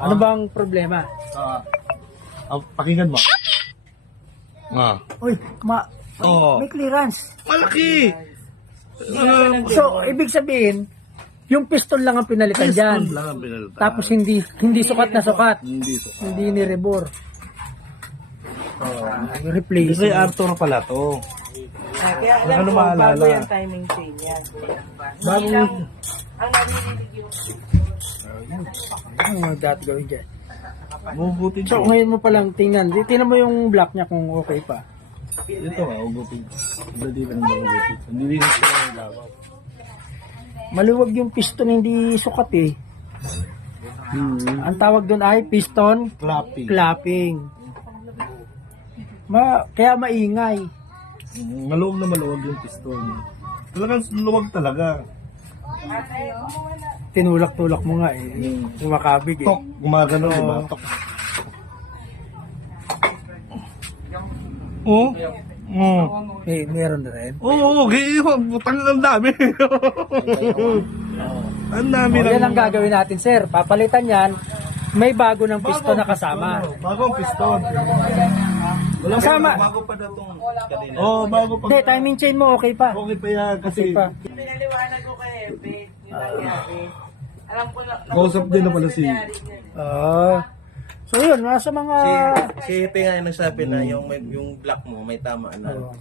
Ano bang problema? Pakinggan mo. Uy, Oo. may clearance. Malaki! So, ibig sabihin, yung piston lang ang pinalitan dyan. Lang ang pinalitan. Tapos hindi sukat na sukat. Hindi so. Hindi ni rebor. Replace. Kasi Arthur pala to. Kaya alam Ano ko, maalala? bago yung timing chain yan. Bago Hindi lang, ang naririnig yung Ano mga dapat gawin dyan? Mabubutin So, ko. ngayon mo palang tingnan. Tingnan mo yung block niya kung okay pa. Ito ugutin. Hindi lang mabubutin. Hindi rin siya dapat. Maluwag yung piston, hindi sukat eh. Ang tawag doon ay piston Clapping. clapping. Kaya maingay. Maluwag na maluwag yung piston. Talagang luwag talaga. Tinulak-tulak mo nga eh. Kumakabig eh. Tok, gumagano, di ba? Tok. Oh? Eh, meron na rin. Oo, butang ang dami. Ang dami O, yan ang gagawin natin, sir. Papalitan yan. May bago ng piston na kasama. Bagong piston. Kasama. Bago pa daw itong kanina. Oo, bago pa. Hindi, timing chain mo okay pa. Okay pa yan kasi Okay pa. pinaliwanag ko kay Epe, yung nangyari. Alam ko na, kausap din na pala si... So yun, nasa mga... Si Hepe nga yung nagsabi na yung black mo may tama na.